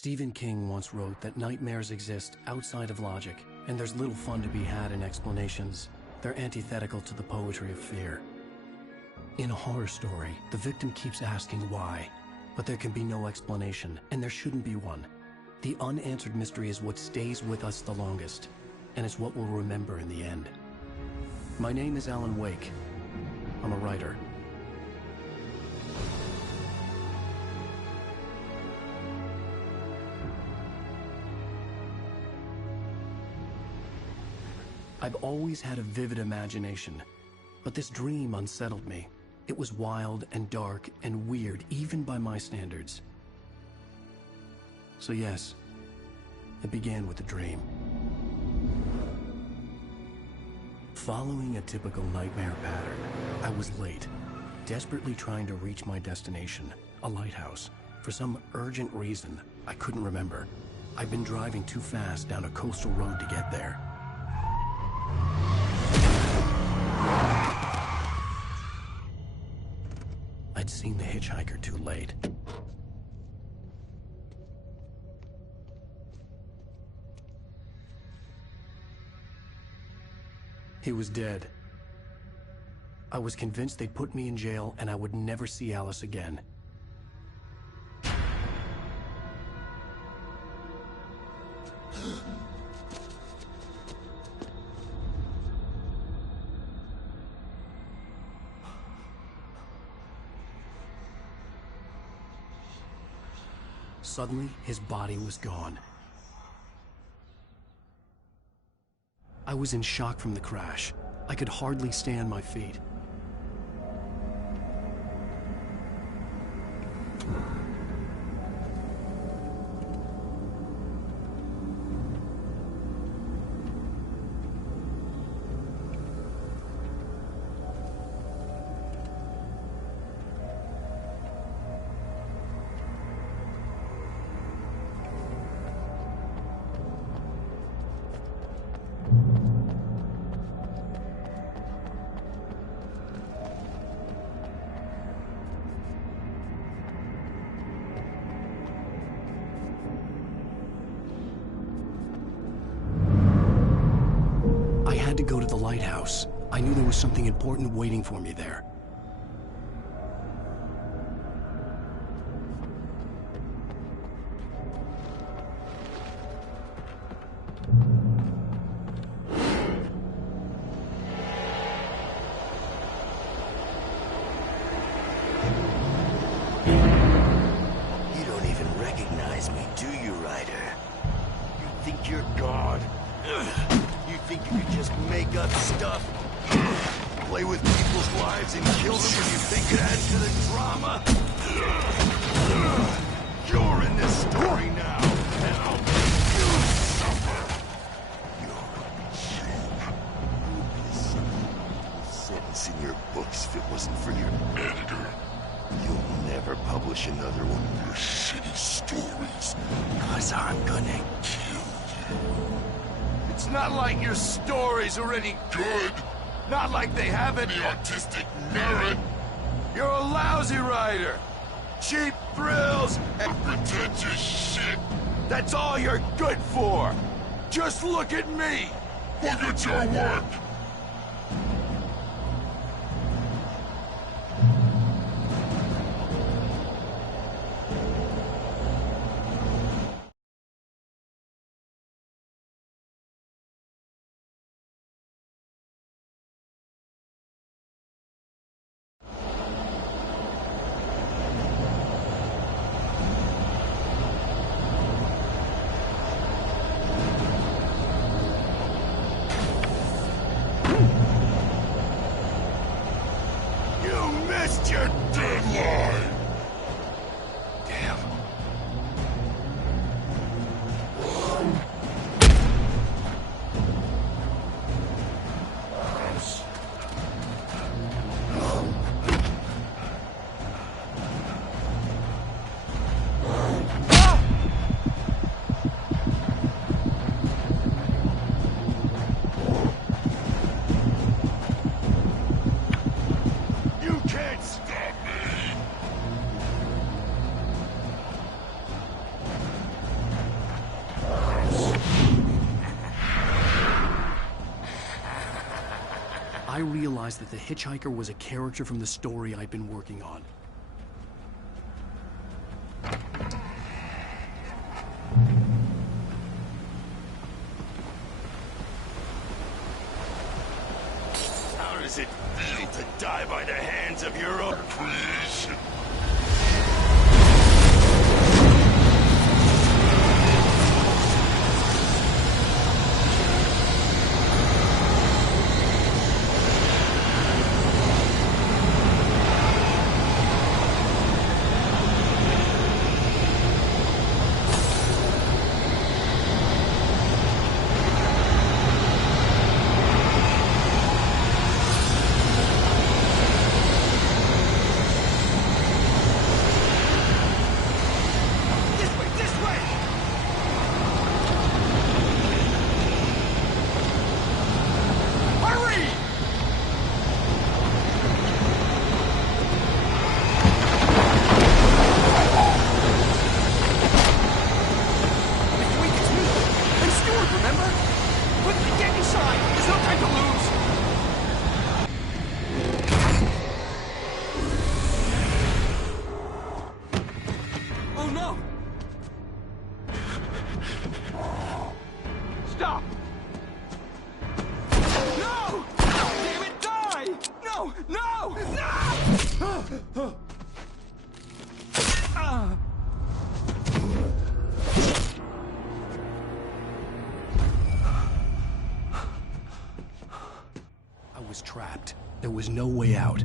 Stephen King once wrote that nightmares exist outside of logic, and there's little fun to be had in explanations. They're antithetical to the poetry of fear. In a horror story, the victim keeps asking why, but there can be no explanation, and there shouldn't be one. The unanswered mystery is what stays with us the longest, and it's what we'll remember in the end. My name is Alan Wake. I'm a writer. I've always had a vivid imagination, but this dream unsettled me. It was wild and dark and weird, even by my standards. So yes, it began with a dream. Following a typical nightmare pattern, I was late, desperately trying to reach my destination, a lighthouse. For some urgent reason, I couldn't remember. I'd been driving too fast down a coastal road to get there. I'd seen the hitchhiker too late. He was dead. I was convinced they'd put me in jail and I would never see Alice again. Suddenly, his body was gone. I was in shock from the crash. I could hardly stay on my feet. To go to the lighthouse. I knew there was something important waiting for me there. You don't even recognize me, do you, Ryder? You think you're God? You think you can just make up stuff? Play with people's lives and kill them when you think it adds to the drama? You're in this story now, and I'll make you suffer! You're a shame. You'd be a sentence in your books if it wasn't for your editor. You'll never publish another one of your shitty stories, because I'm gonna kill you. It's not like your story's already good. Not like they haven't the artistic merit. You're a lousy writer. Cheap thrills and pretentious shit. That's all you're good for. Just look at me. Look at your work. Missed your deadline! Damn. realized that the hitchhiker was a character from the story I'd been working on. How does it feel to die by the hands of your own creation? Stop! No! Damn it, die! No! No! No! I was trapped. There was no way out.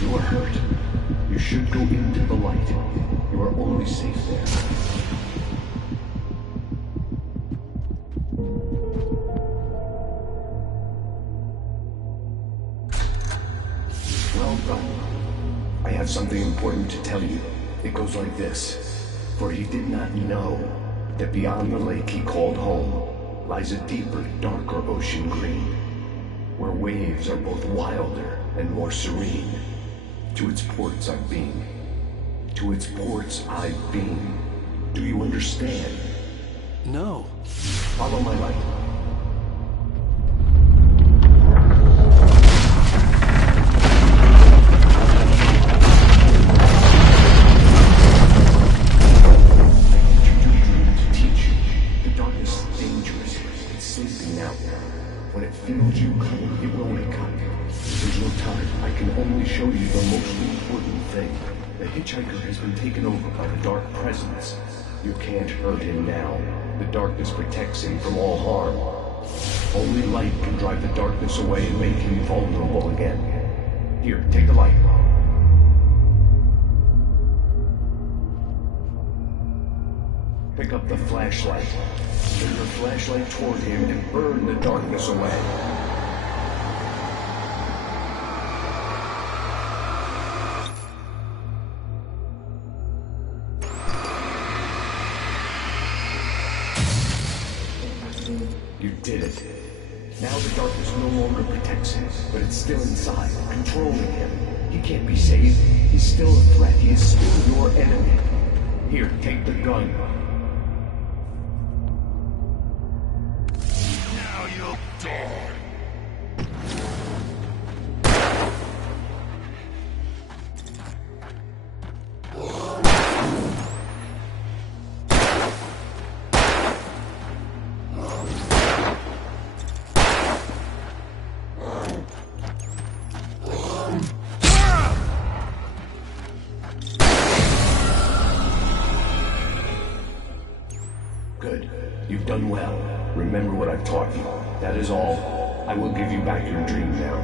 You are hurt. You should go into the light. You are only safe there. Well done. I have something important to tell you. It goes like this. For he did not know that beyond the lake he called home lies a deeper, darker ocean green, where waves are both wilder and more serene. To its ports I've been. To its ports I've been. Do you understand? No. Follow my light. When it feels you coming, it will wake up. There's no time. I can only show you the most important thing. The hitchhiker has been taken over by the dark presence. You can't hurt him now. The darkness protects him from all harm. Only light can drive the darkness away and make him vulnerable again. Here, take the light. Pick up the flashlight. Turn your flashlight toward him and burn the darkness away. You did it. Now the darkness no longer protects him, but it's still inside, controlling him. He can't be saved. He's still a threat. He is still your enemy. Here, take the gun. You've done well. Remember what I've taught you. That is all. I will give you back your dream now.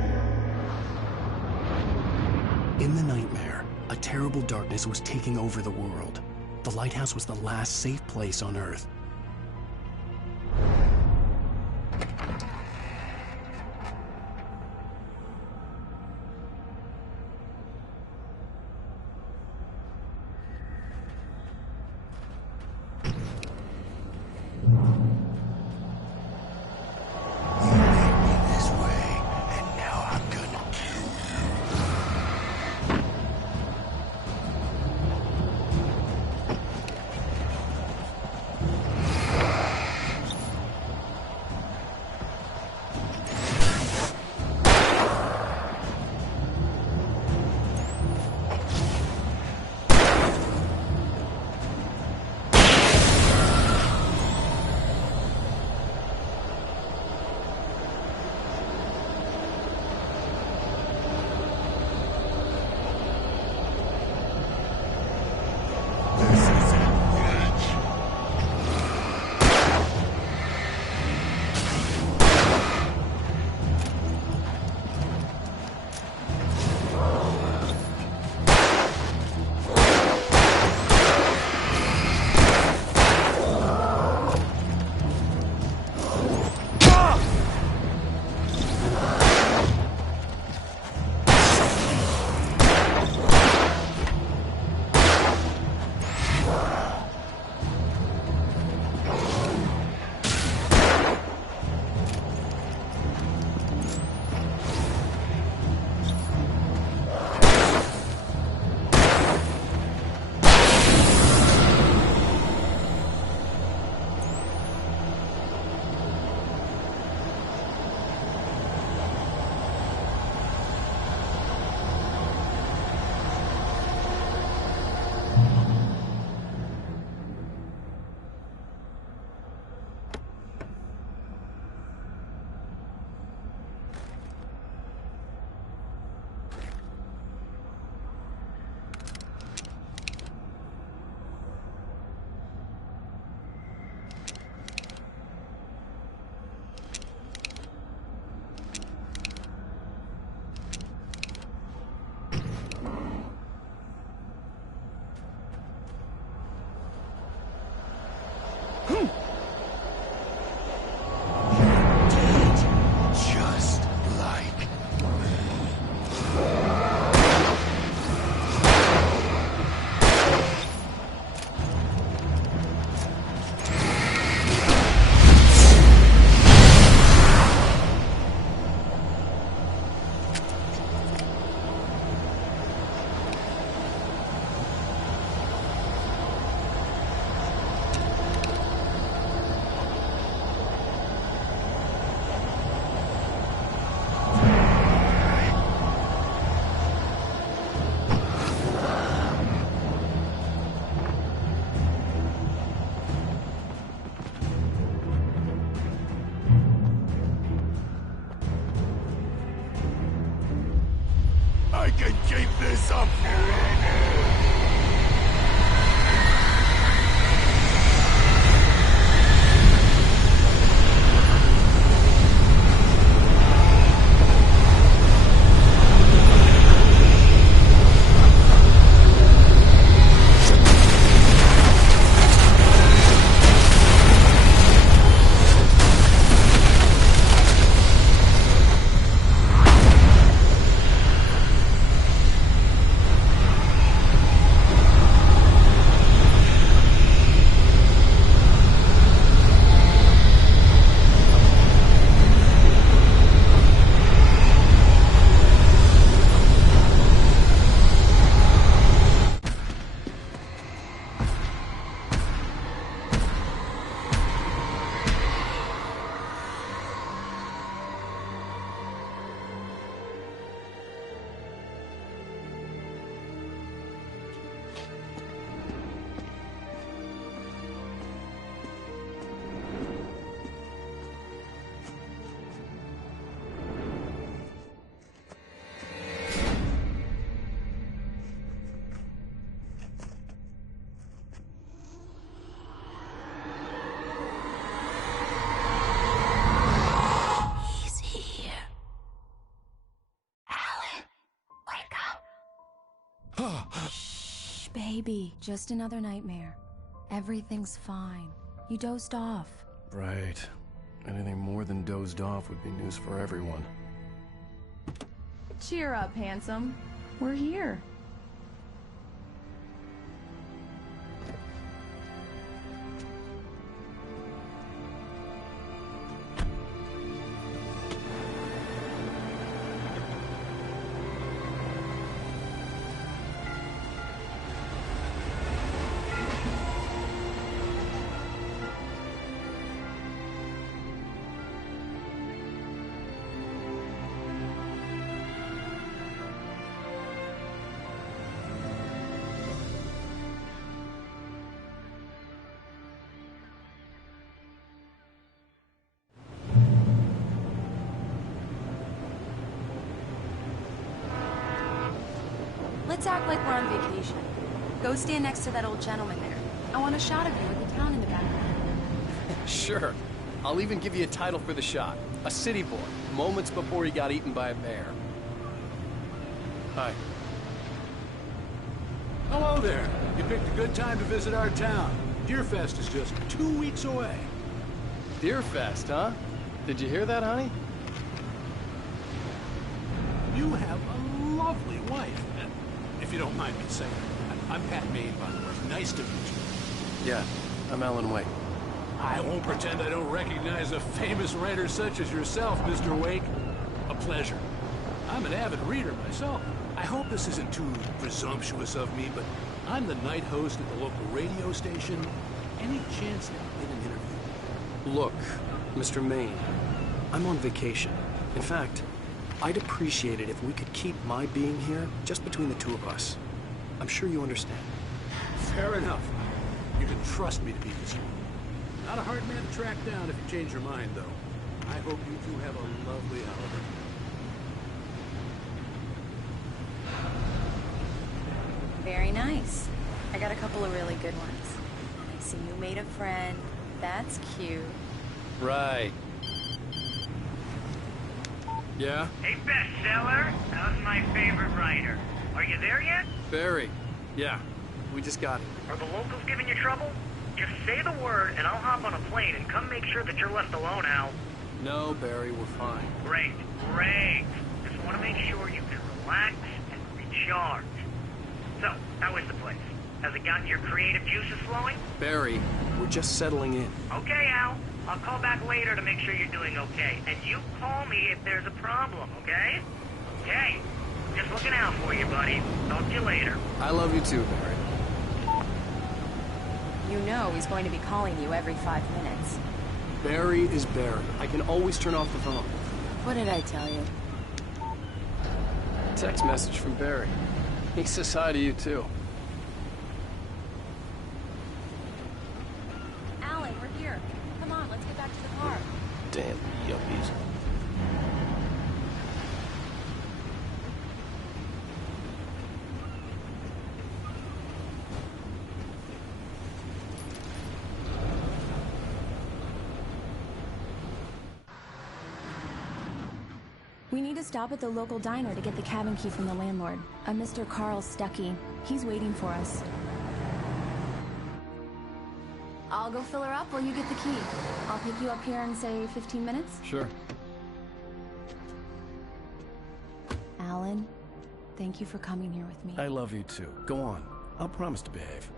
In the nightmare, a terrible darkness was taking over the world. The lighthouse was the last safe place on Earth. I can keep this up forever! baby. Just another nightmare. Everything's fine. You dozed off. Right. Anything more than dozed off would be news for everyone. Cheer up, handsome. We're here. Let's act like we're on vacation. Go stand next to that old gentleman there. I want a shot of you with the town in the background. Sure. I'll even give you a title for the shot. A city boy, moments before he got eaten by a bear. Hi. Hello there. You picked a good time to visit our town. Deerfest is just 2 weeks away. Deerfest, huh? Did you hear that, honey? You have a lovely wife. If you don't mind me saying. I'm Pat Maine, by the way. Nice to meet you. Yeah, I'm Alan Wake. I won't pretend I don't recognize a famous writer such as yourself, Mr. Wake. A pleasure. I'm an avid reader myself. I hope this isn't too presumptuous of me, but I'm the night host at the local radio station. Any chance that you get an interview? Look, Mr. Maine, I'm on vacation. In fact, I'd appreciate it if we could keep my being here just between the two of us. I'm sure you understand. Fair enough. You can trust me to be discreet. Not a hard man to track down if you change your mind, though. I hope you two have a lovely holiday. Very nice. I got a couple of really good ones. I see you made a friend. That's cute. Right. Yeah? Hey, bestseller, how's my favorite writer? Are you there yet? Barry. Yeah, we just got it. Are the locals giving you trouble? Just say the word and I'll hop on a plane and come make sure that you're left alone, Al. No, Barry, we're fine. Great, great. Just want to make sure you can relax and recharge. So, how is the place? Has it gotten your creative juices flowing? Barry, we're just settling in. Okay, Al. I'll call back later to make sure you're doing okay. And you call me if there's a problem, okay? Okay. Just looking out for you, buddy. Talk to you later. I love you too, Barry. You know he's going to be calling you every 5 minutes. Barry is Barry. I can always turn off the phone. What did I tell you? Text message from Barry. He says hi to you too. Alan, we're here. Come on, let's get back to the car. Damn yuppies. We need to stop at the local diner to get the cabin key from the landlord, a Mr. Carl Stuckey. He's waiting for us. I'll go fill her up while you get the key. I'll pick you up here in, say, 15 minutes? Sure. Alan, thank you for coming here with me. I love you too. Go on. I'll promise to behave.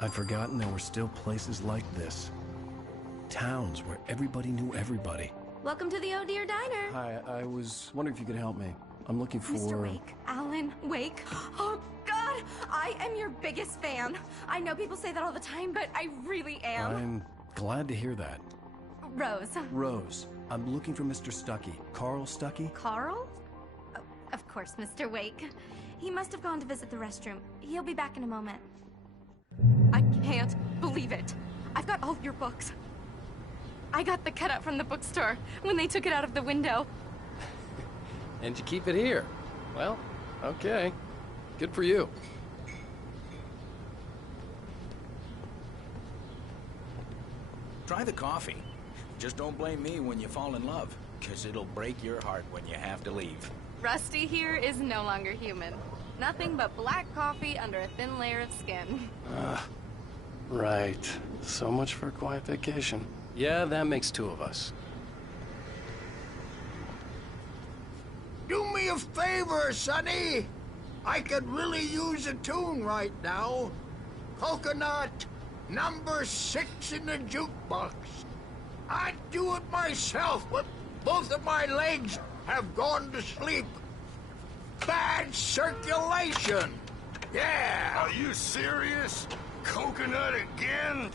I'd forgotten there were still places like this. Towns where everybody knew everybody. Welcome to the Oh Dear Diner. Hi, I was wondering if you could help me. I'm looking for... Mr. Wake. Alan Wake. Oh, God! I am your biggest fan. I know people say that all the time, but I really am. I'm glad to hear that. Rose. Rose, I'm looking for Mr. Stuckey. Carl Stuckey? Carl? Oh, of course, Mr. Wake. He must have gone to visit the restroom. He'll be back in a moment. I can't believe it. I've got all your books. I got the cutout from the bookstore when they took it out of the window. And you keep it here. Well, okay. Good for you. Try the coffee. Just don't blame me when you fall in love. 'cause it'll break your heart when you have to leave. Rusty here is no longer human. Nothing but black coffee under a thin layer of skin. Right. So much for a quiet vacation. Yeah, that makes two of us. Do me a favor, Sonny. I could really use a tune right now. Coconut, number 6 in the jukebox. I'd do it myself, but both of my legs have gone to sleep. Bad circulation. Yeah. Are you serious? Coconut again?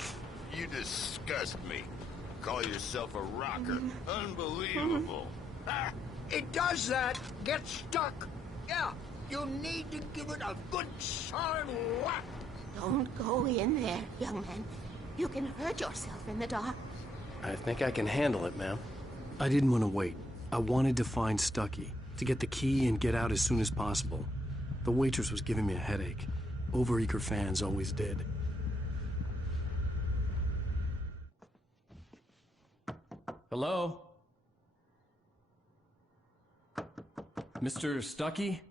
You disgust me. Call yourself a rocker. Unbelievable. It does that. Get stuck. Yeah, you need to give it a good solid whack. Don't go in there, young man. You can hurt yourself in the dark. I think I can handle it, ma'am. I didn't want to wait. I wanted to find Stucky, to get the key and get out as soon as possible. The waitress was giving me a headache. Overeager fans always did. Hello? Mr. Stucky?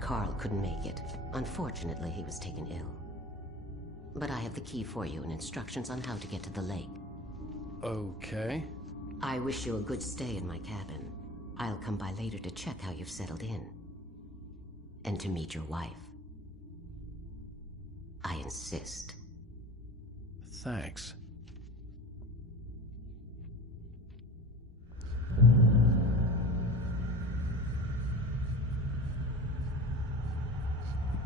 Carl couldn't make it. Unfortunately, he was taken ill. But I have the key for you and instructions on how to get to the lake. Okay. I wish you a good stay in my cabin. I'll come by later to check how you've settled in. And to meet your wife. I insist. Thanks.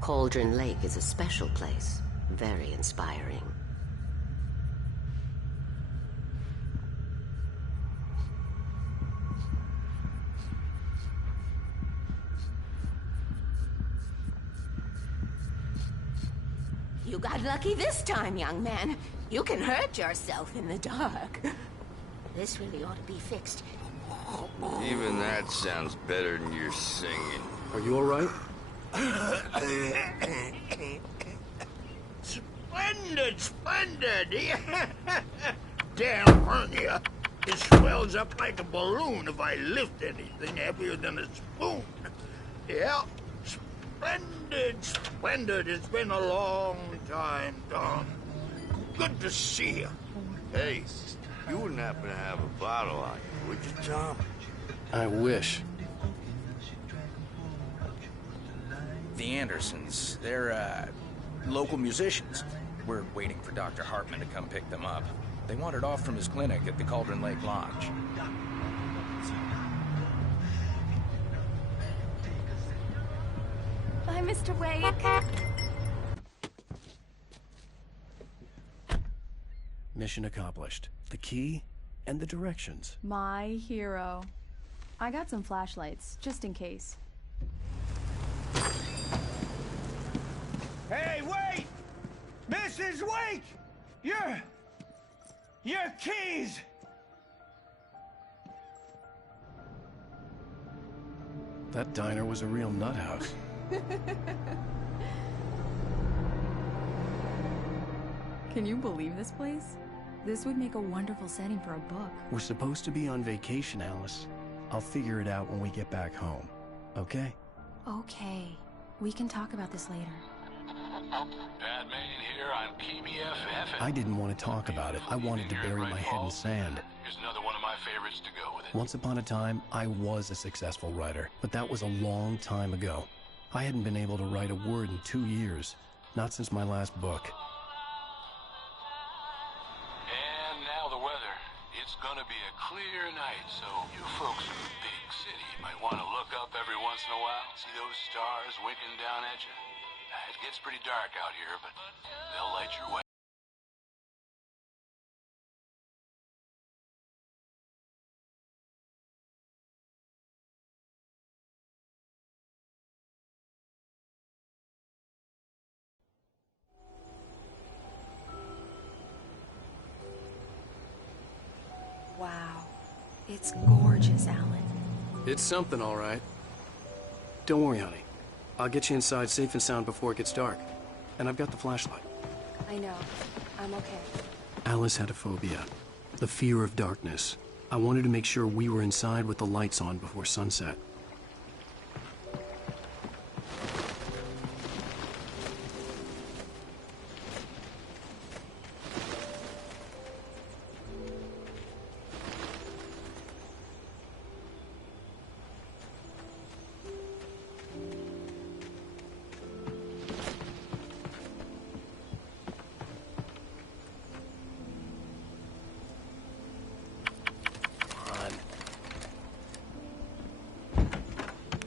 Cauldron Lake is a special place. Very inspiring. You got lucky this time, young man. You can hurt yourself in the dark. This really ought to be fixed. Even that sounds better than your singing. Are you all right? Splendid, splendid! Damn hernia. It swells up like a balloon if I lift anything heavier than a spoon. Yeah, splendid, splendid. It's been a long time, Tom. Good to see you. Hey, you wouldn't happen to have a bottle on you, would you, Tom? I wish. The Andersons, they're, local musicians. We're waiting for Dr. Hartman to come pick them up. They wandered off from his clinic at the Cauldron Lake Lodge. Bye, Mr. Wake. Mission accomplished. The key and the directions. My hero. I got some flashlights, just in case. Hey, wait! Mrs. Wake! Your keys! That diner was a real nut house. Can you believe this place? This would make a wonderful setting for a book. We're supposed to be on vacation, Alice. I'll figure it out when we get back home. Okay? Okay. We can talk about this later. Bad Maine here on PBFF. I didn't want to talk about it. I wanted to bury my head in sand. Here's another one of my favorites to go with it. Once upon a time, I was a successful writer, but that was a long time ago. I hadn't been able to write a word in 2 years, not since my last book. And now the weather. It's gonna be a clear night, so you folks in the big city might want to look up every once in a while, see those stars winking down at you. It gets pretty dark out here, but they'll light your way. Wow. It's gorgeous, Alan. It's something, all right. Don't worry, honey. I'll get you inside safe and sound before it gets dark. And I've got the flashlight. I know. I'm okay. Alice had a phobia, the fear of darkness. I wanted to make sure we were inside with the lights on before sunset.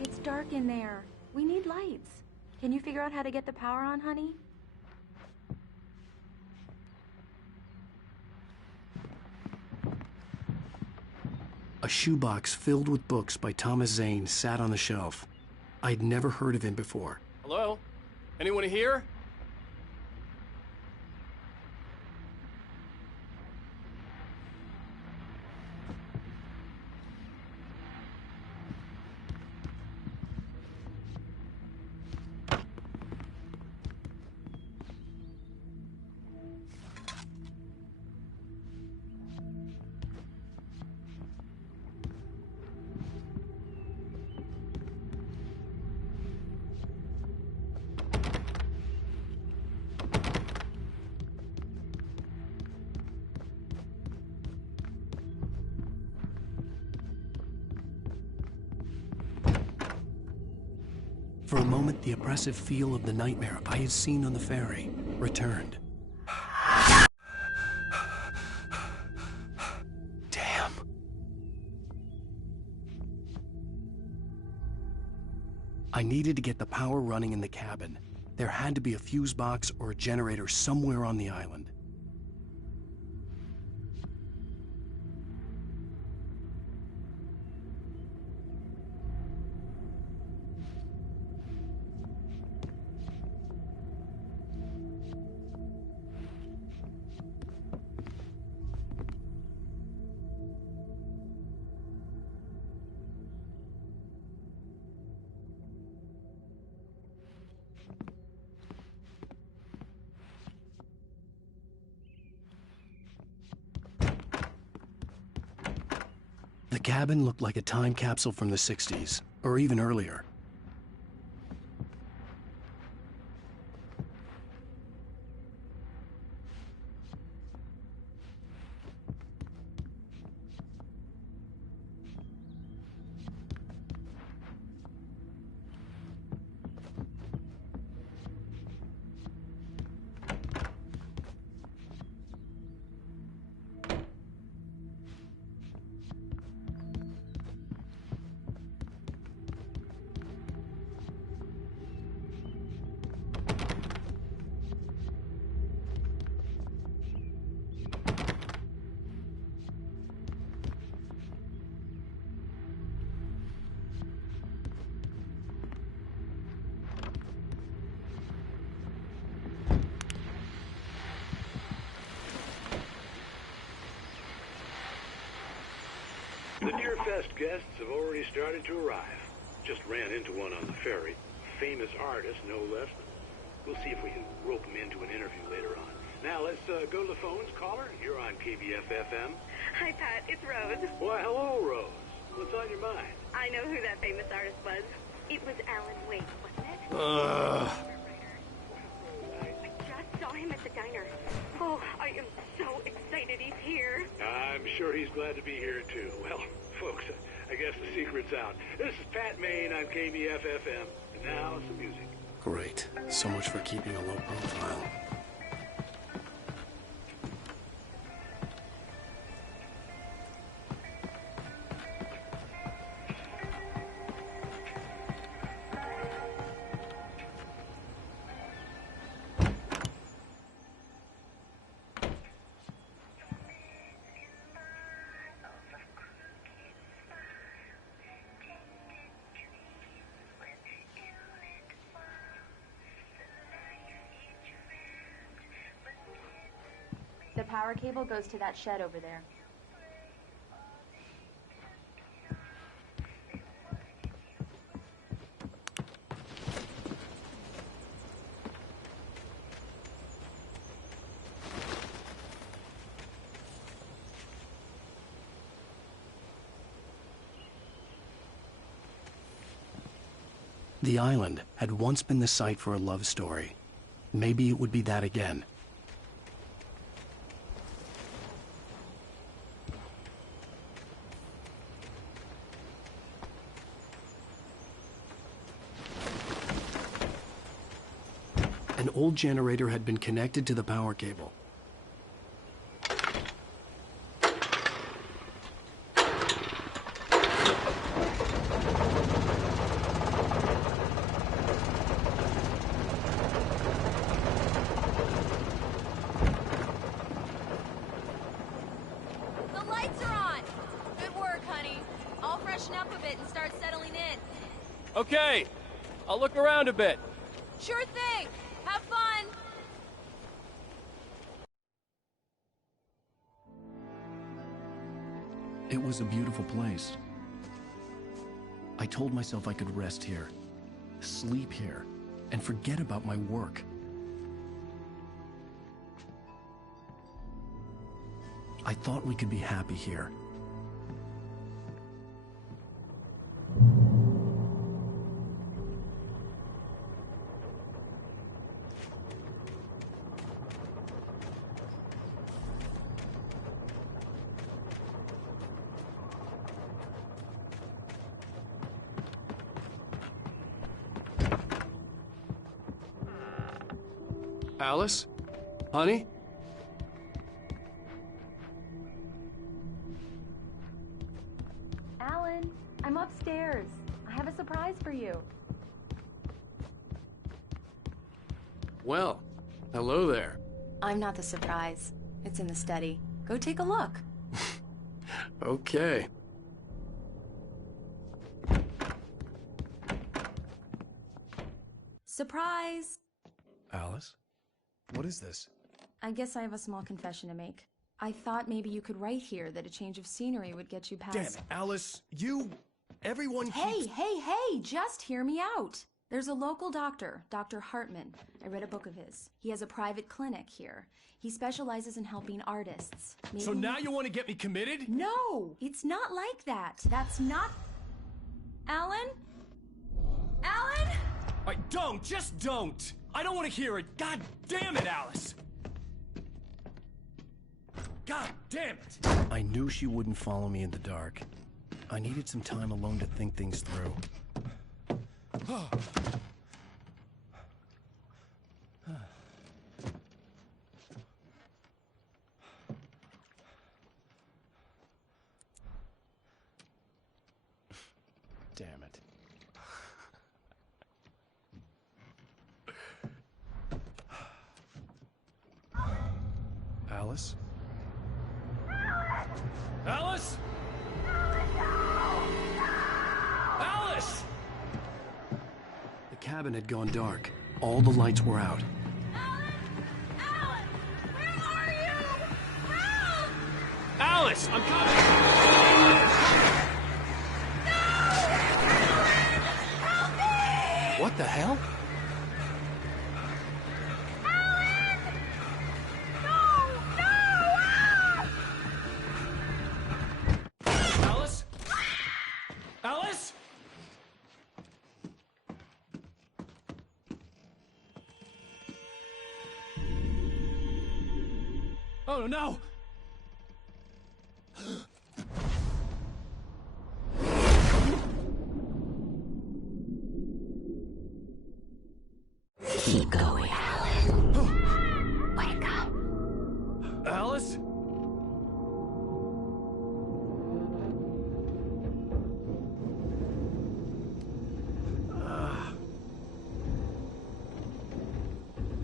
It's dark in there. We need lights. Can you figure out how to get the power on, honey? A shoebox filled with books by Thomas Zane sat on the shelf. I'd never heard of him before. Hello? Anyone here? For a moment, the oppressive feel of the nightmare I had seen on the ferry returned. Damn. I needed to get the power running in the cabin. There had to be a fuse box or a generator somewhere on the island. The cabin looked like a time capsule from the 60s, or even earlier. The Deerfest guests have already started to arrive. Just ran into one on the ferry. Famous artist, no less. We'll see if we can rope him into an interview later on. Now, let's go to the phones. Caller, you're on KBF-FM. Hi, Pat. It's Rose. Why, hello, Rose. What's on your mind? I know who that famous artist was. It was Alan Wake, wasn't it? I just saw him at the diner. Oh, I am so excited he's here. I'm sure he's glad to be here, too. Well, folks, I guess the secret's out. This is Pat Maine on KBF-FM. And now, some music. Great. So much for keeping a low profile. The power cable goes to that shed over there. The island had once been the site for a love story. Maybe it would be that again. An old generator had been connected to the power cable. The lights are on! Good work, honey. I'll freshen up a bit and start settling in. Okay, I'll look around a bit. Sure thing! Have fun! It was a beautiful place. I told myself I could rest here, sleep here, and forget about my work. I thought we could be happy here. Alice? Honey? Alan, I'm upstairs. I have a surprise for you. Well, hello there. I'm not the surprise. It's in the study. Go take a look. Okay. Surprise! Alice? What is this? I guess I have a small confession to make. I thought maybe you could write here that a change of scenery would get you past... Damn it, Alice, everyone Hey, just hear me out. There's a local doctor, Dr. Hartman. I read a book of his. He has a private clinic here. He specializes in helping artists. So now you want to get me committed? No, it's not like that. That's not... Alan? Alan? Just don't! I don't want to hear it! God damn it, Alice! God damn it! I knew she wouldn't follow me in the dark. I needed some time alone to think things through. Damn it. Alice? Alice? Alice! The cabin had gone dark. All the lights were out. Alice, I'm coming! What the hell? Alice? Alice? Oh no! Keep going, Alan. Wake up. Alice?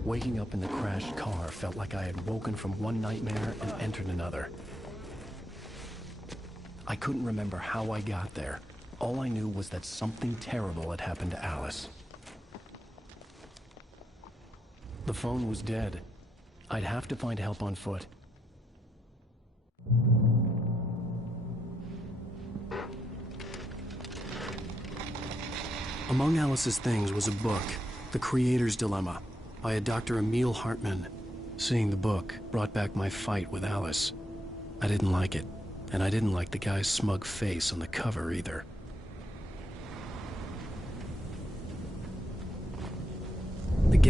Waking up in the crashed car felt like I had woken from one nightmare and entered another. I couldn't remember how I got there. All I knew was that something terrible had happened to Alice. The phone was dead. I'd have to find help on foot. Among Alice's things was a book, The Creator's Dilemma, by a Dr. Emil Hartman. Seeing the book brought back my fight with Alice. I didn't like it, and I didn't like the guy's smug face on the cover either.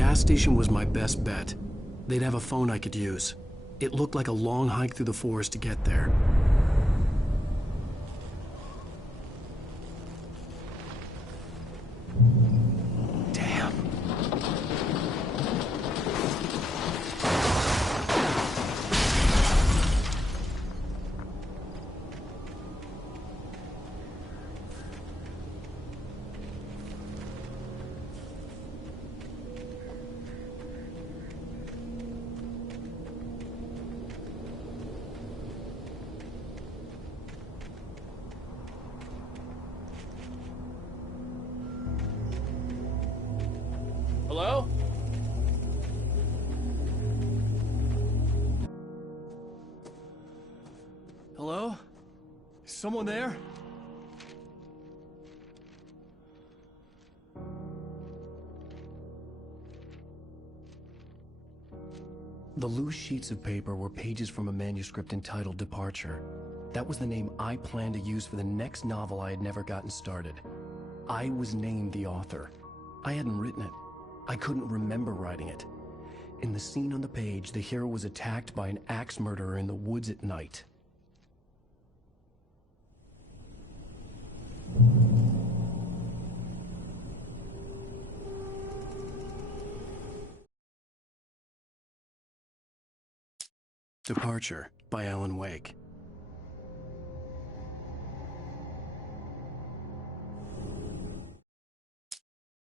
gas station was my best bet. They'd have a phone I could use. It looked like a long hike through the forest to get there. Damn. Hello? Hello? Is someone there? The loose sheets of paper were pages from a manuscript entitled Departure. That was the name I planned to use for the next novel I had never gotten started. I was named the author. I hadn't written it. I couldn't remember writing it. In the scene on the page, the hero was attacked by an axe murderer in the woods at night. Departure by Alan Wake.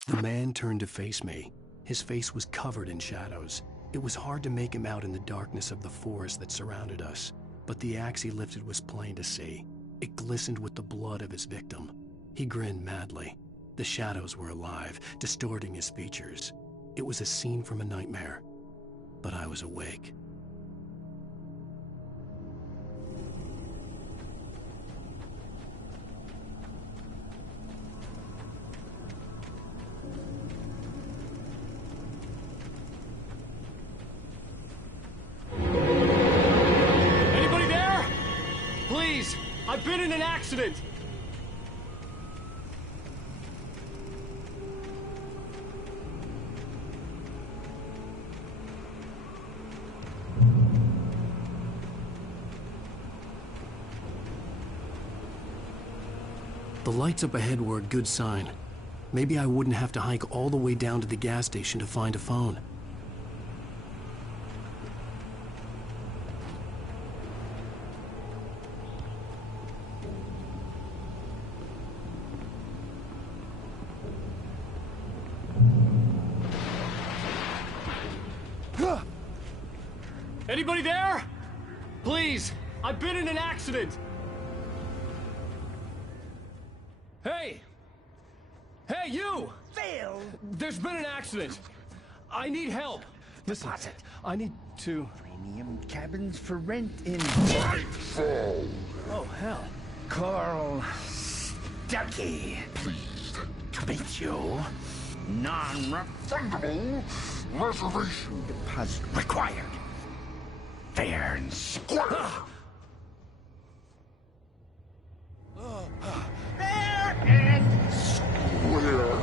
The man turned to face me. His face was covered in shadows. It was hard to make him out in the darkness of the forest that surrounded us, but the axe he lifted was plain to see. It glistened with the blood of his victim. He grinned madly. The shadows were alive, distorting his features. It was a scene from a nightmare, but I was awake. Anybody there? Please, I've been in an accident. The lights up ahead were a good sign. Maybe I wouldn't have to hike all the way down to the gas station to find a phone. Anybody there? Please, I've been in an accident. Hey! Hey, you! Phil! There's been an accident. I need help. Listen, I need to... Premium cabins for rent in... Nightfall! Oh, hell. Carl Stuckey. Pleased To meet you. Non-refundable reservation deposit required. Fair and square. Fair and square.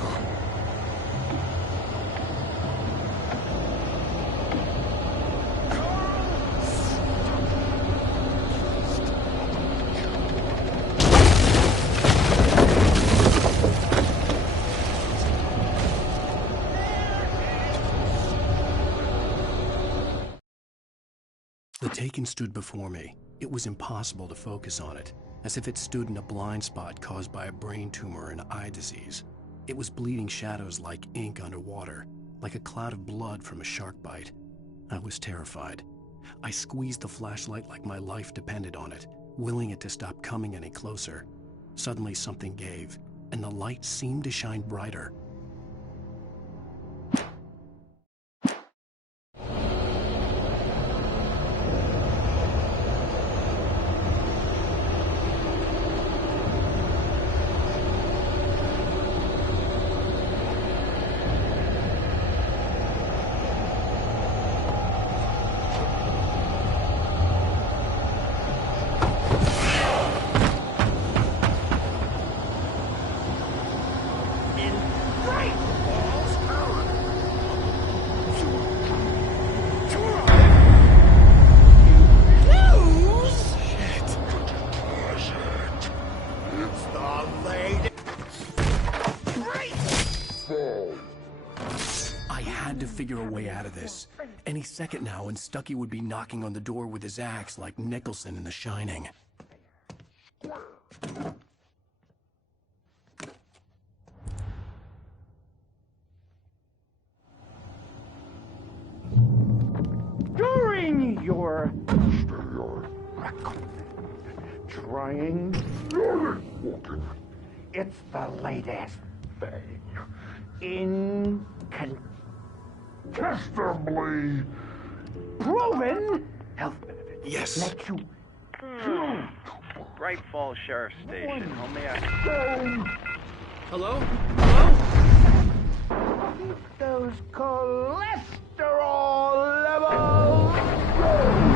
The Taken stood before me. It was impossible to focus on it, as if it stood in a blind spot caused by a brain tumor and eye disease. It was bleeding shadows like ink underwater, like a cloud of blood from a shark bite. I was terrified. I squeezed the flashlight like my life depended on it, willing it to stop coming any closer. Suddenly something gave, and the light seemed to shine brighter. figure a way out of this. Any second now, and Stucky would be knocking on the door with his axe like Nicholson in The Shining. During your trying, it's the latest thing. Incontestably proven health benefits. Yes. Let you Bright Falls Sheriff Station. How may I... Hello? Hello? Keep those cholesterol levels low.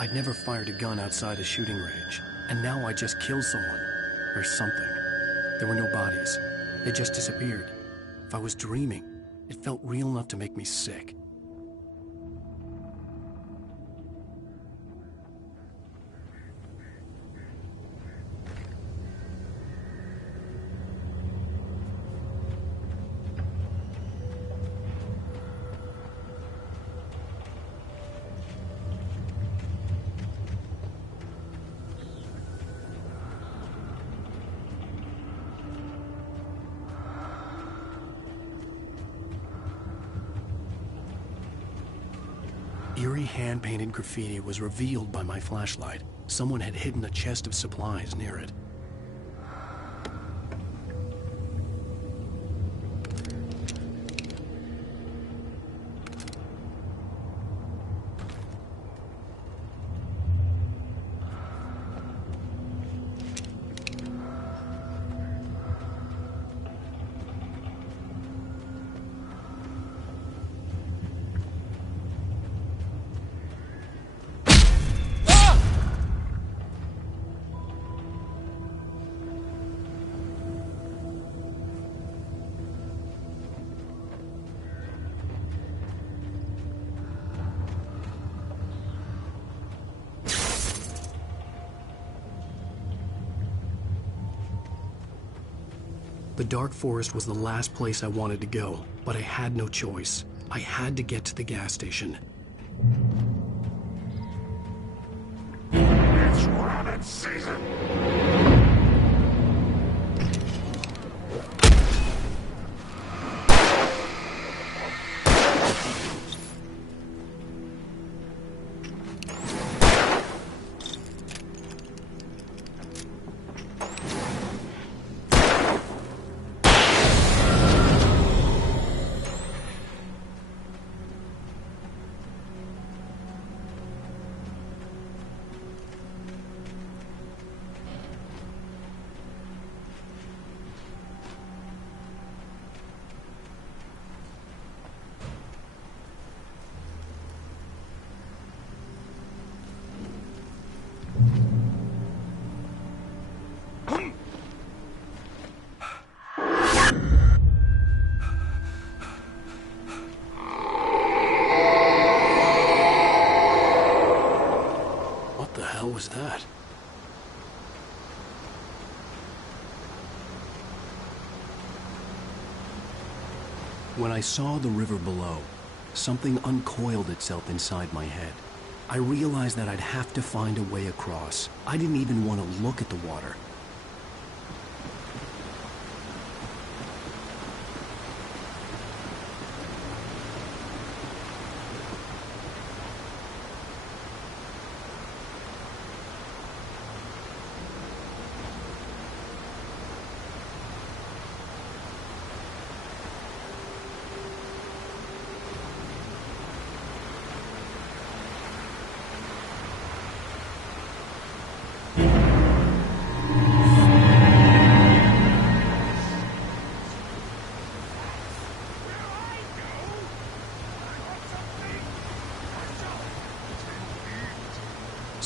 I'd never fired a gun outside a shooting range, and now I just killed someone. Or something. There were no bodies. They just disappeared. If I was dreaming, it felt real enough to make me sick. Eerie hand-painted graffiti was revealed by my flashlight. Someone had hidden a chest of supplies near it. The dark forest was the last place I wanted to go, but I had no choice. I had to get to the gas station. It's rabbit season! What was that? When I saw the river below, something uncoiled itself inside my head. I realized that I'd have to find a way across. I didn't even want to look at the water.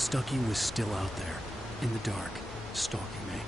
Stucky was still out there, in the dark, stalking me.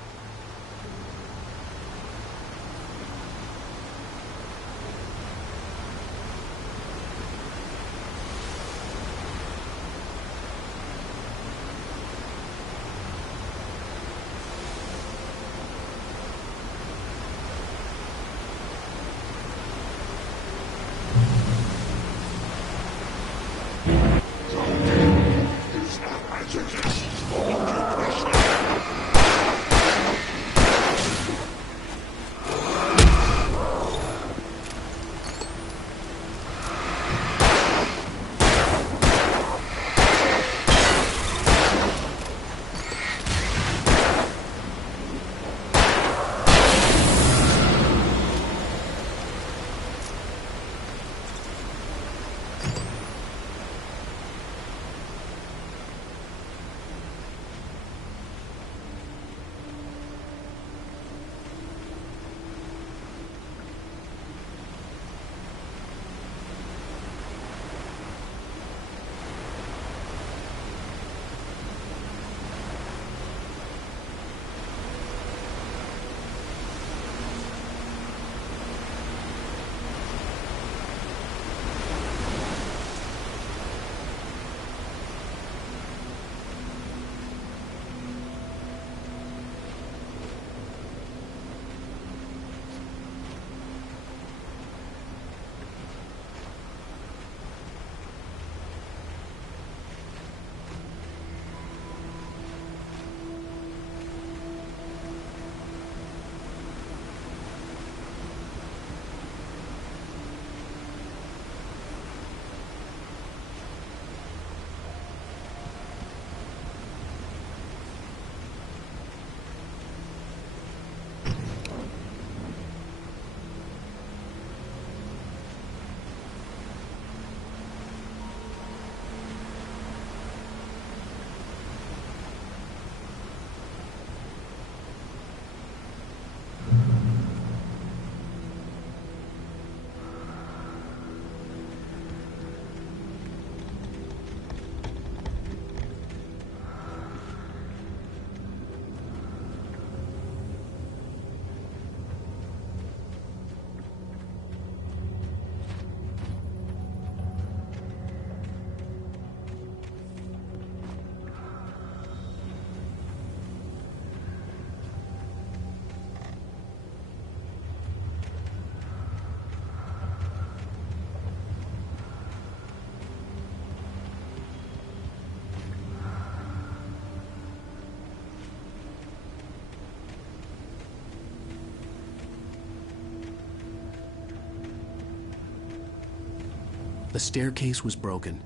The staircase was broken.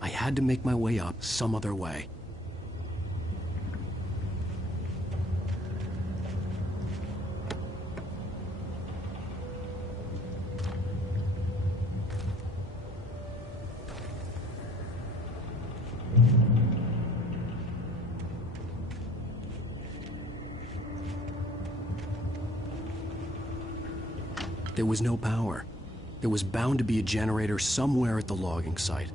I had to make my way up some other way. There was no power. There was bound to be a generator somewhere at the logging site.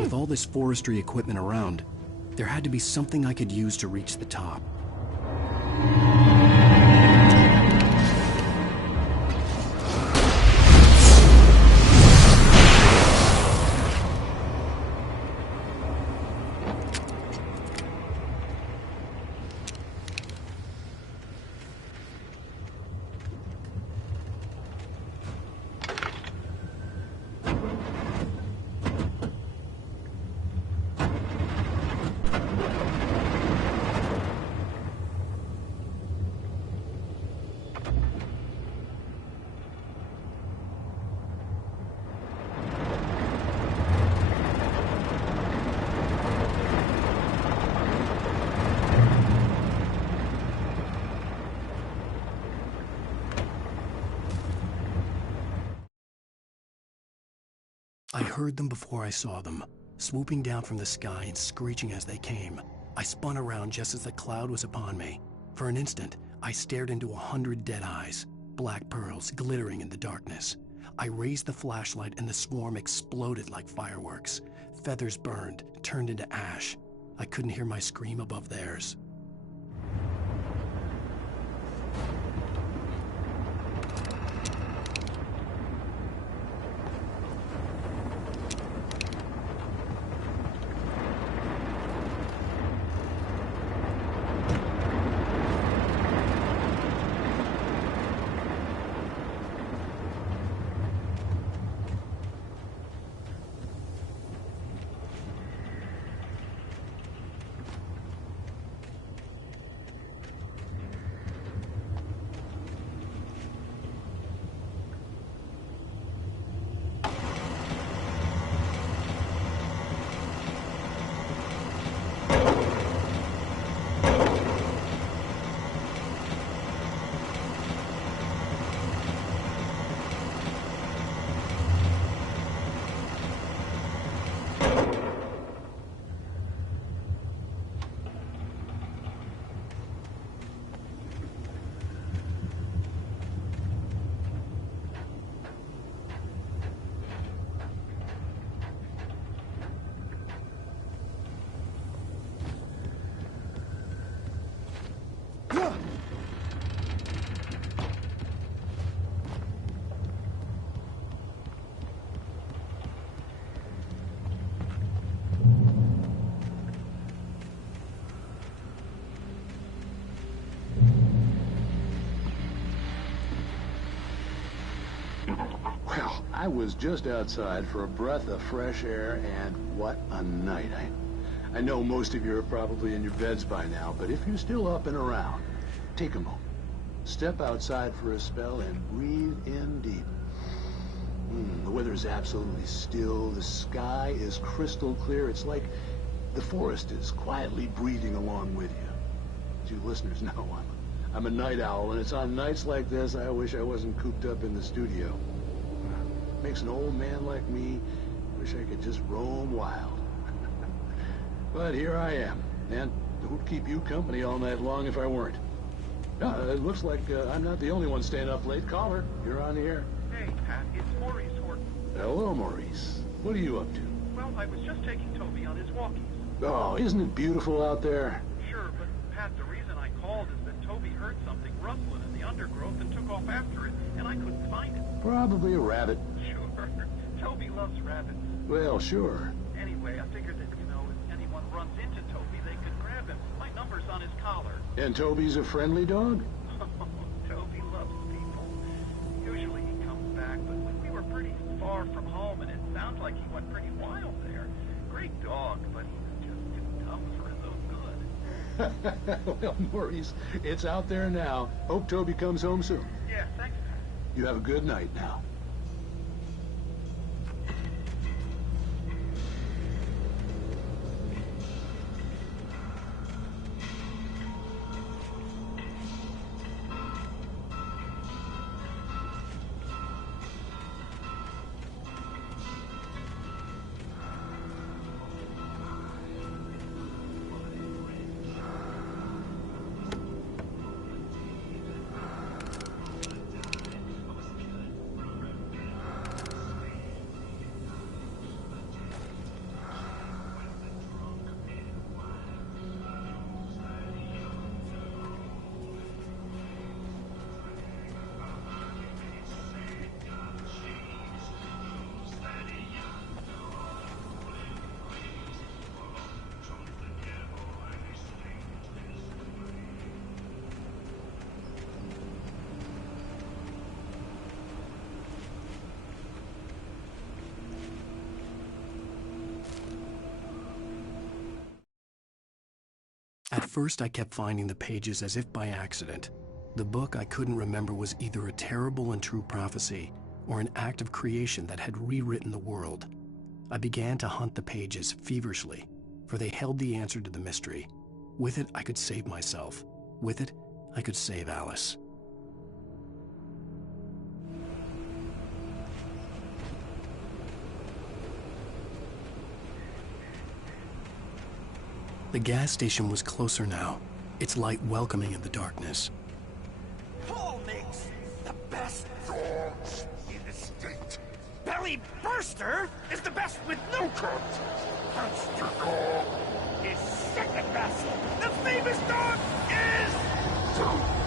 With all this forestry equipment around, there had to be something I could use to reach the top. heard them before I saw them, swooping down from the sky and screeching as they came. I spun around just as the cloud was upon me. For an instant, I stared into 100 dead eyes, black pearls glittering in the darkness. I raised the flashlight and the swarm exploded like fireworks. Feathers burned, turned into ash. I couldn't hear my scream above theirs. Well, I was just outside for a breath of fresh air, and what a night. I know most of you are probably in your beds by now, but if you're still up and around, take a moment. Step outside for a spell and breathe in deep. The weather is absolutely still. The sky is crystal clear. It's like the forest is quietly breathing along with you. As you listeners know, I'm a night owl, and it's on nights like this I wish I wasn't cooped up in the studio. Makes an old man like me wish I could just roam wild. But here I am, and who'd keep you company all night long if I weren't? It looks like I'm not the only one staying up late. Caller, you're on the air. Hey, Pat, it's Maurice Horton. Hello, Maurice. What are you up to? Well, I was just taking Toby on his walkies. Oh, isn't it beautiful out there? Sure, but Pat, the reason I called is that Toby heard something rustling in the undergrowth and took off after it, and I couldn't find it. Probably a rabbit. Sure. Toby loves rabbits. Well, sure. Anyway, I figured that, if anyone runs into Toby, they could grab him. My number's on his collar. And Toby's a friendly dog? Toby loves people. Usually he comes back, but we were pretty far from home, and it sounds like he went pretty wild there. Great dog, but he was just too dumb for his own good. Well, Maurice, it's out there now. Hope Toby comes home soon. Yeah, thanks, Pat. You have a good night now. At first, I kept finding the pages as if by accident. The book I couldn't remember was either a terrible and true prophecy or an act of creation that had rewritten the world. I began to hunt the pages feverishly, for they held the answer to the mystery. With it, I could save myself. With it, I could save Alice. The gas station was closer now, its light welcoming in the darkness. Paul makes the best dogs in the state. Belly Burster is the best with no cut. Monster Dog is second best. The famous dog is...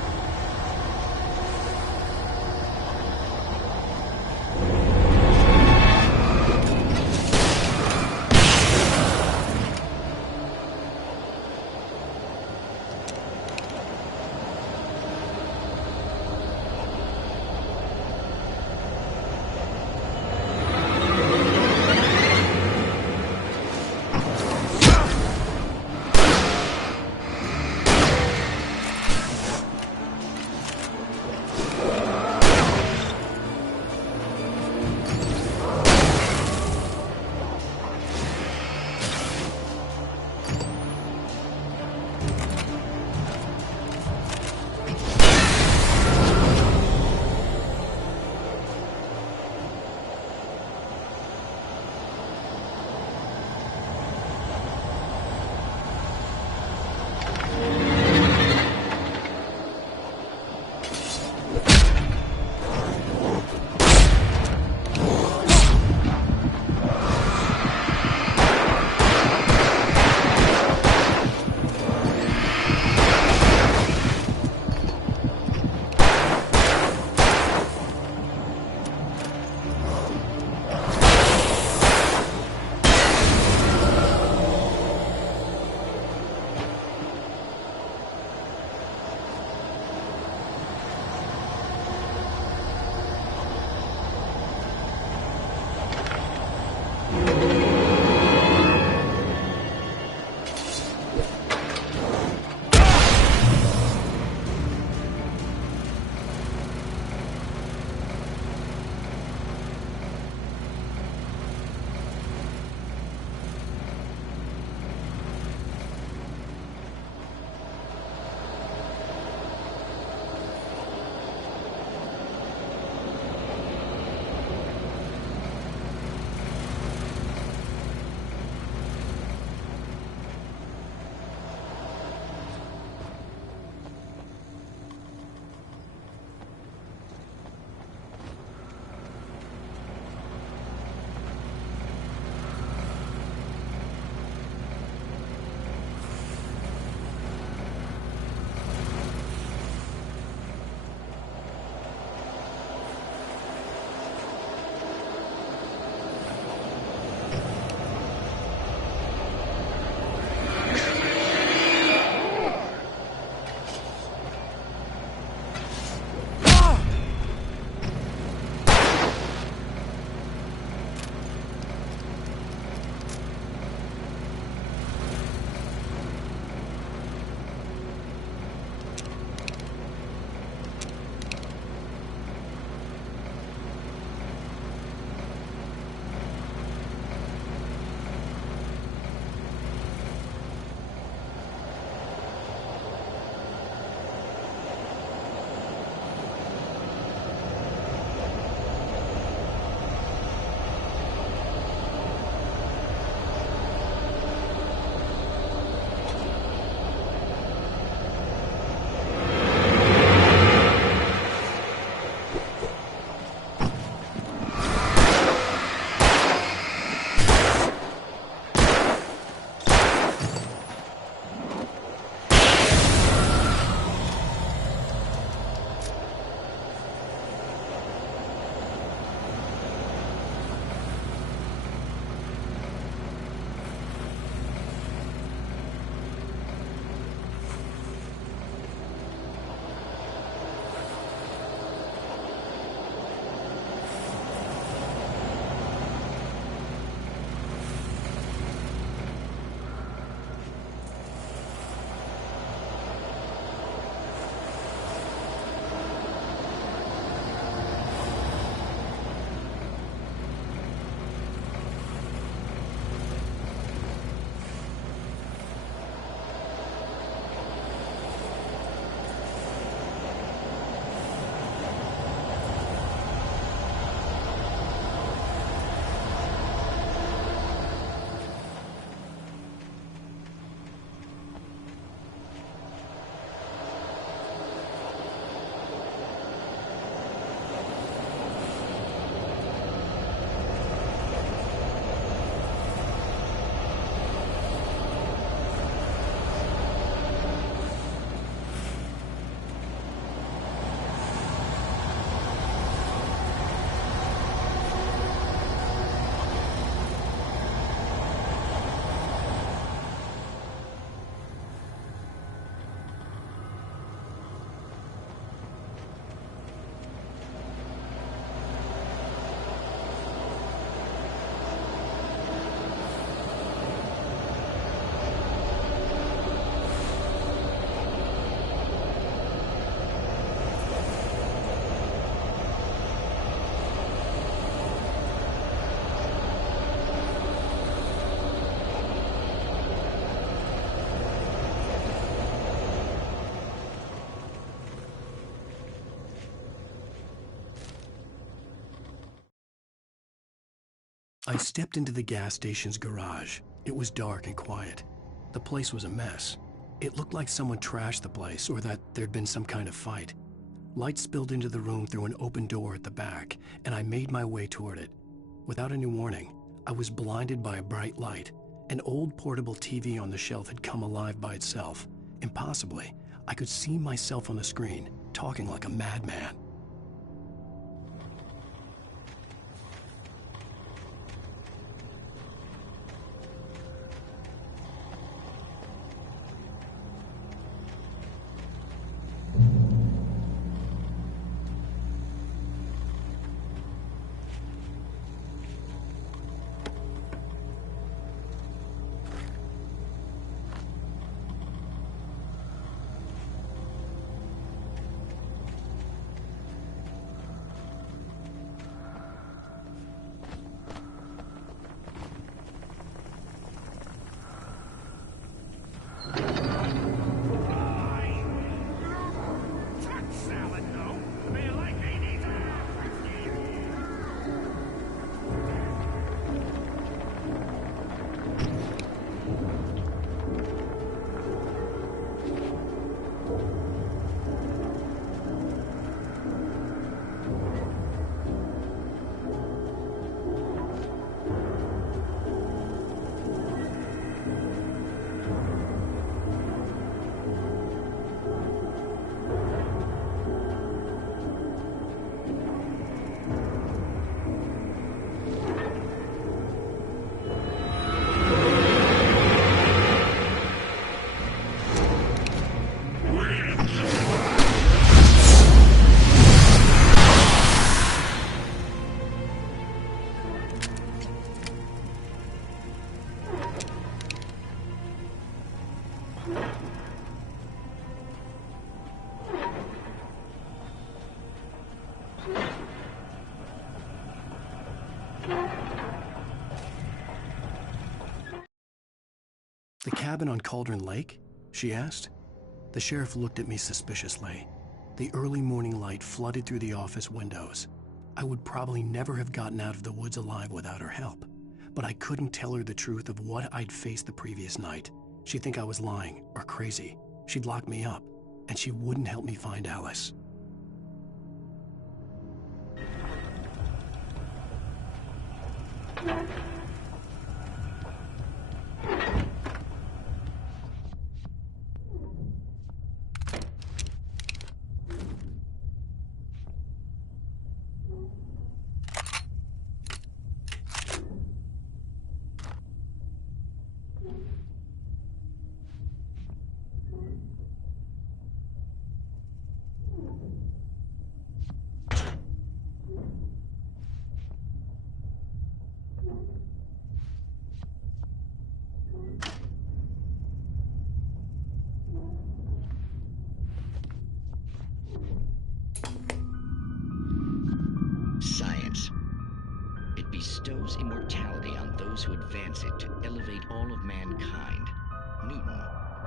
I stepped into the gas station's garage. It was dark and quiet. The place was a mess. It looked like someone trashed the place or that there'd been some kind of fight. Light spilled into the room through an open door at the back, and I made my way toward it. Without any warning, I was blinded by a bright light. An old portable TV on the shelf had come alive by itself. Impossibly, I could see myself on the screen, talking like a madman. The cabin on Cauldron Lake? She asked. The sheriff looked at me suspiciously. The early morning light flooded through the office windows. I would probably never have gotten out of the woods alive without her help, but I couldn't tell her the truth of what I'd faced the previous night. She'd think I was lying or crazy. She'd lock me up, and she wouldn't help me find Alice. Science. It bestows immortality on those who advance it to elevate all of mankind. Newton,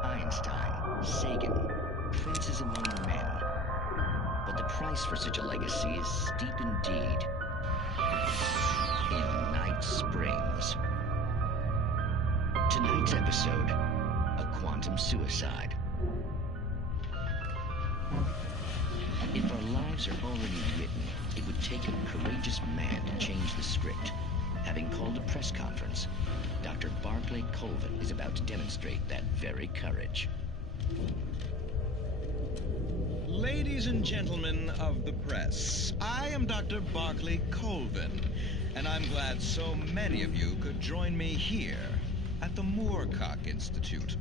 Einstein, Sagan, princes among men. But the price for such a legacy is steep indeed. In Night Springs. Tonight's episode, a quantum suicide. If our lives are already written, it would take a courageous man to change the script. Having called a press conference, Dr. Barclay Colvin is about to demonstrate that very courage. Ladies and gentlemen of the press, I am Dr. Barclay Colvin, and I'm glad so many of you could join me here at the Moorcock Institute.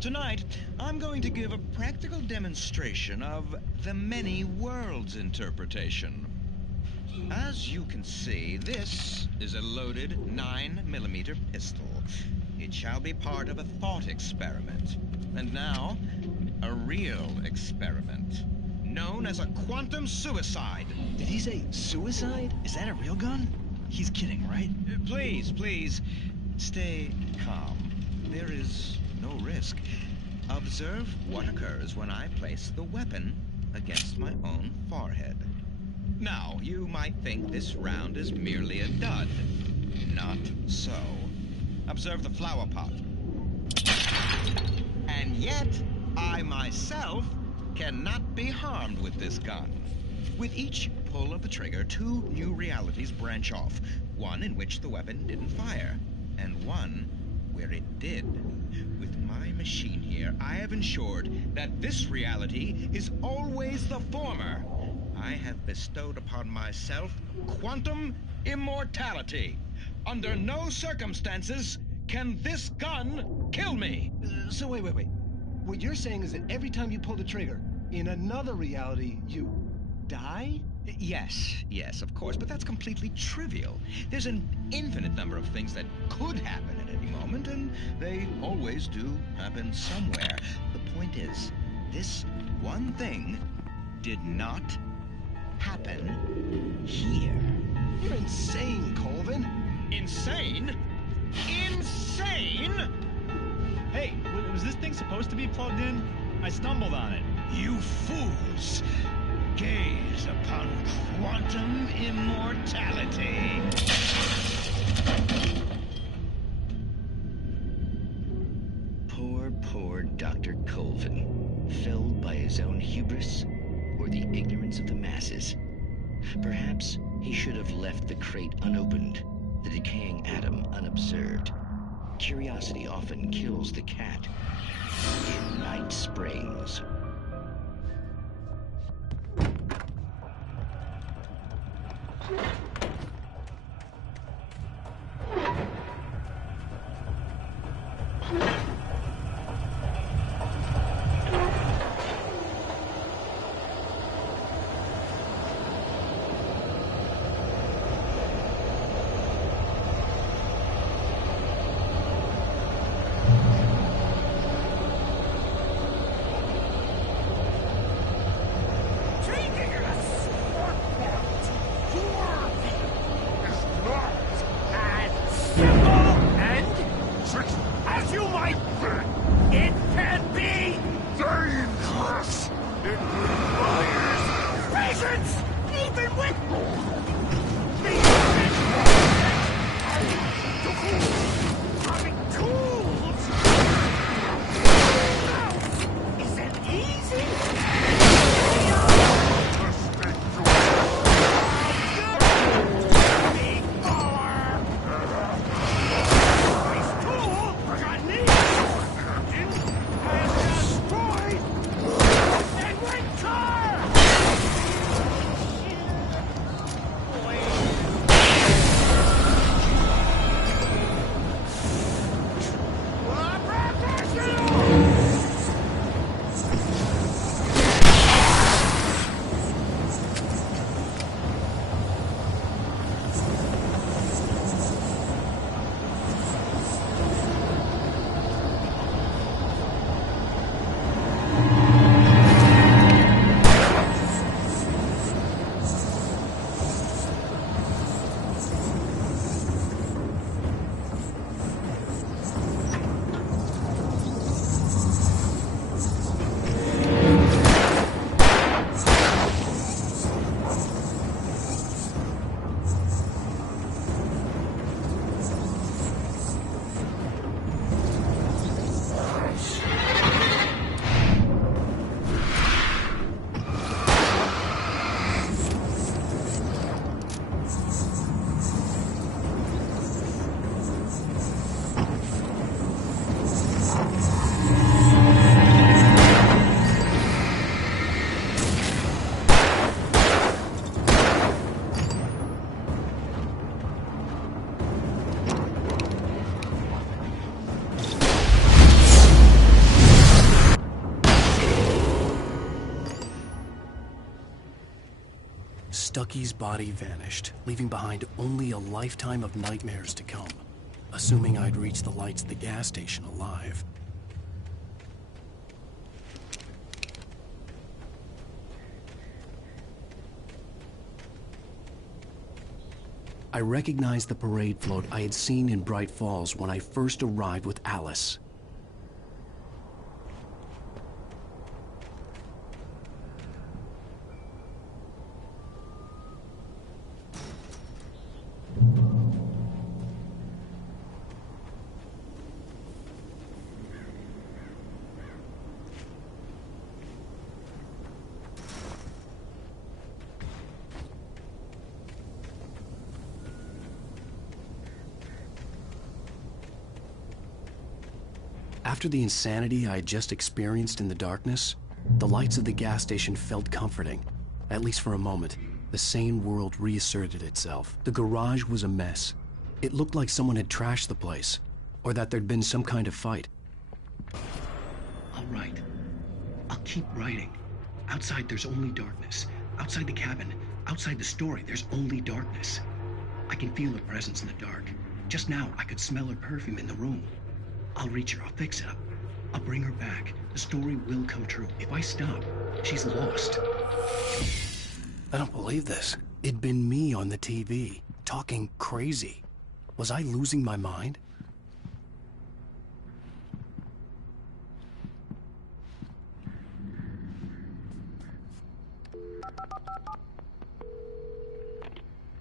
Tonight, I'm going to give a practical demonstration of the many worlds interpretation. As you can see, this is a loaded 9mm pistol. It shall be part of a thought experiment. And now, a real experiment, known as a quantum suicide. Did he say suicide? Is that a real gun? He's kidding, right? Please, stay calm. There is no risk. Observe what occurs when I place the weapon against my own forehead. Now, you might think this round is merely a dud. Not so. Observe the flower pot. And yet, I myself cannot be harmed with this gun. With each pull of the trigger, 2 new realities branch off. One in which the weapon didn't fire, and one where it did. With my machine here, I have ensured that this reality is always the former. I have bestowed upon myself quantum immortality. Under no circumstances can this gun kill me. So wait. What you're saying is that every time you pull the trigger, in another reality, you die? Yes, of course, but that's completely trivial. There's an infinite number of things that could happen at any moment, and they always do happen somewhere. The point is, this one thing did not happen here. You're insane, Colvin. Insane? Insane? Hey, was this thing supposed to be plugged in? I stumbled on it. You fools! Gaze upon quantum immortality. Poor Dr. Colvin, felled by his own hubris or the ignorance of the masses. Perhaps he should have left the crate unopened, the decaying atom unobserved. Curiosity often kills the cat. In Night Springs. Stucky's body vanished, leaving behind only a lifetime of nightmares to come, assuming I'd reach the lights at the gas station alive. I recognized the parade float I had seen in Bright Falls when I first arrived with Alice. After the insanity I had just experienced in the darkness, the lights of the gas station felt comforting, at least for a moment. The sane world reasserted itself. The garage was a mess. It looked like someone had trashed the place, or that there'd been some kind of fight. I'll write. I'll keep writing. Outside, there's only darkness. Outside the cabin, outside the story, there's only darkness. I can feel her presence in the dark. Just now, I could smell her perfume in the room. I'll reach her. I'll fix it up. I'll bring her back. The story will come true. If I stop, she's lost. I don't believe this. It'd been me on the TV, talking crazy. Was I losing my mind?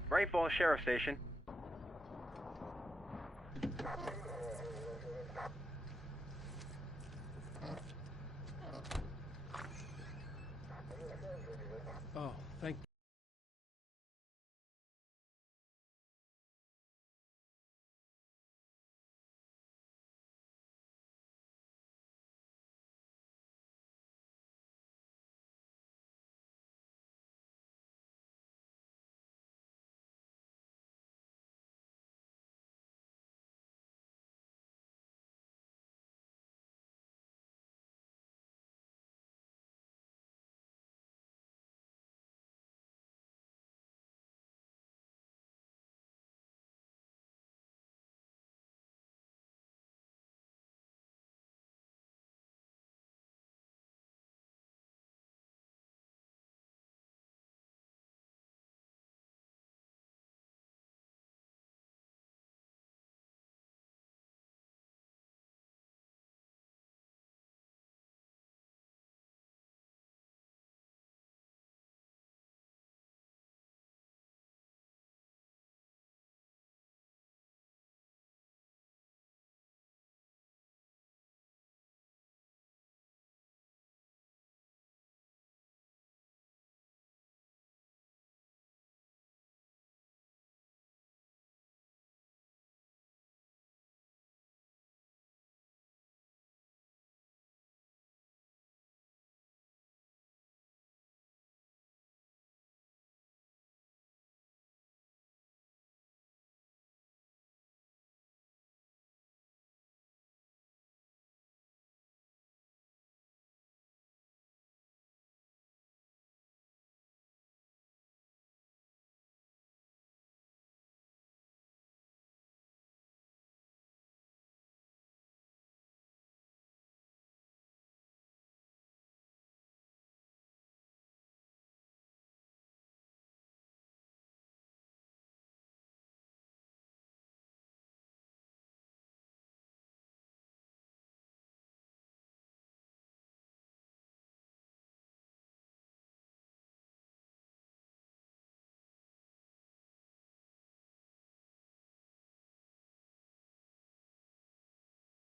Bright Falls Sheriff Station.